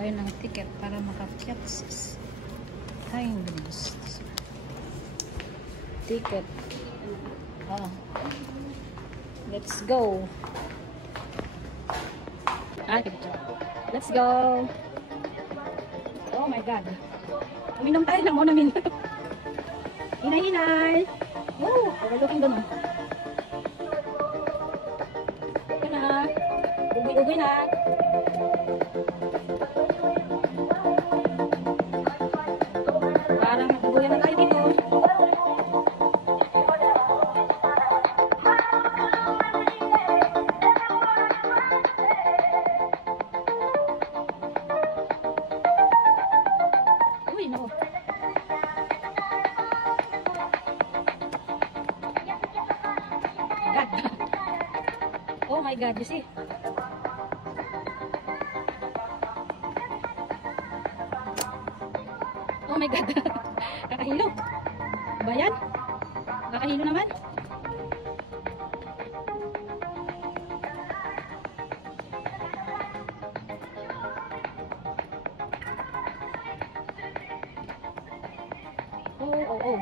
tayo ng ticket para makakyat sa High Bridge. Ticket. Let's go. Let's go. Oh my God. Uminom tayo ng Monamin. Hinay-hinay. Oh, overlooking doon. Ito na. Ubi-ubi na. Parang naguguyan na tayo dito. Uy, no. God. Oh my God, you see? Oh my God. Kakahilo. Ba yan? Kakahilo naman. Oh.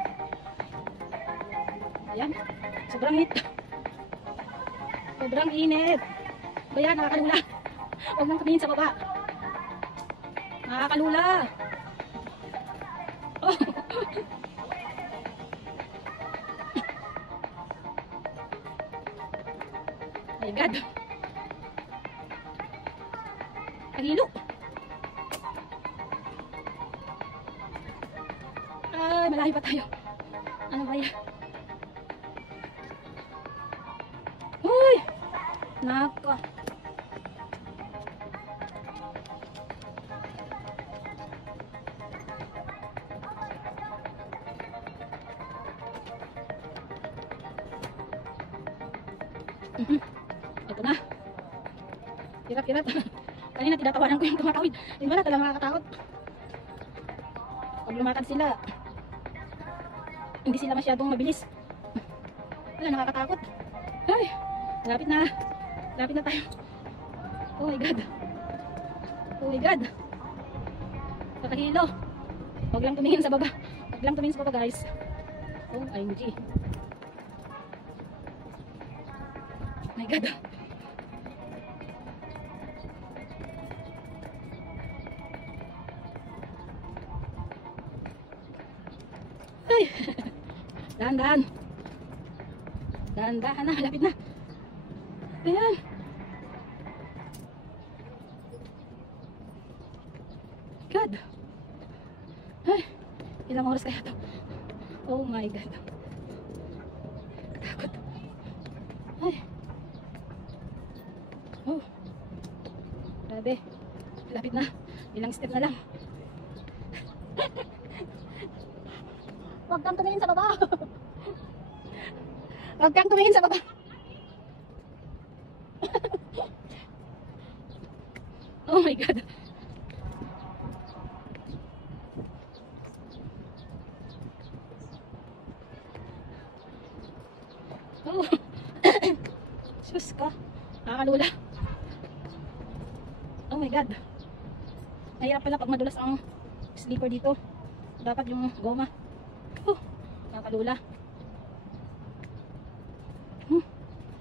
Ayan. Sobrang init. Sobrang init. Ba yan? Nakakalula. Huwag nang tumingin sa baba. Nakakalula. Oh. My God. Kahilo. Ay, malayo pa tayo. Ano ba yan? Uy! Nako. Ito na. Hirap. Kanina tinatawanan ko yung tumatawid. Di ba na talagang makakatakot? Pag lumakad sila, hindi sila masyadong mabilis. Wala, nakakatakot. Ay, lapit na tayo. Oh my God. Kakahilo. Huwag lang tumingin sa baba. Guys. Oh, IMG. My God. Ay. Dahan-dahan na, malapit na. Ayan. God. Ay, ilang oras kaya to? Oh my God. Katakot. Ay. Oh. Grabe. Malapit na. Ilang step na lang. Huwag kang tumingin sa baba. Huwag kang tumingin sa baba. Oh my God. Oh. Sus ko. Nakakalula. Oh my God. Mahirap pala pag madulas ang sleeper dito. Dapat yung goma. Nakakalula.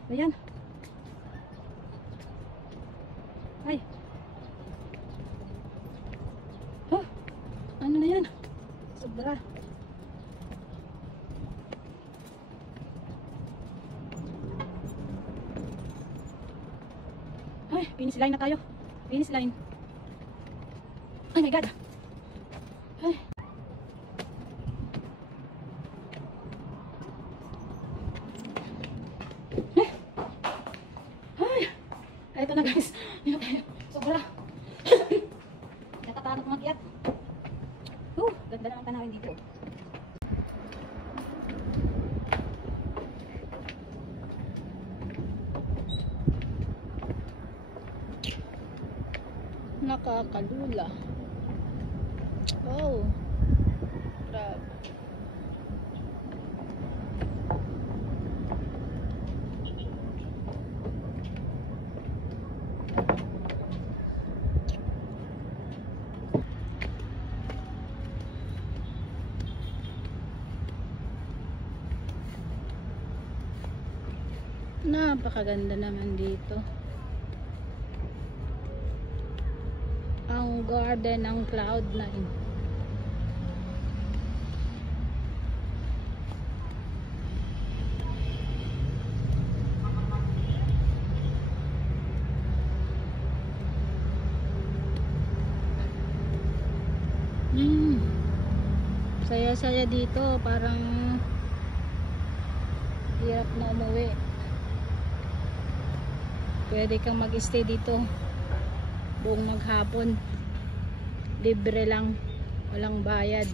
Ayan. Ay. Oh. Ano na yan? Sobra. Ay, finish line na tayo. Finish line. Oh my God. Ay. Ito na guys. Sobra. Natatakot umakyat. Ganda naman tanawin dito. Nakakalula. Oh. Grabe. Napakaganda naman dito. Ang garden ng Cloud9. Saya-saya dito, parang hirap na umuwi. Pwede kang mag-stay dito buong maghapon. Libre lang, walang bayad.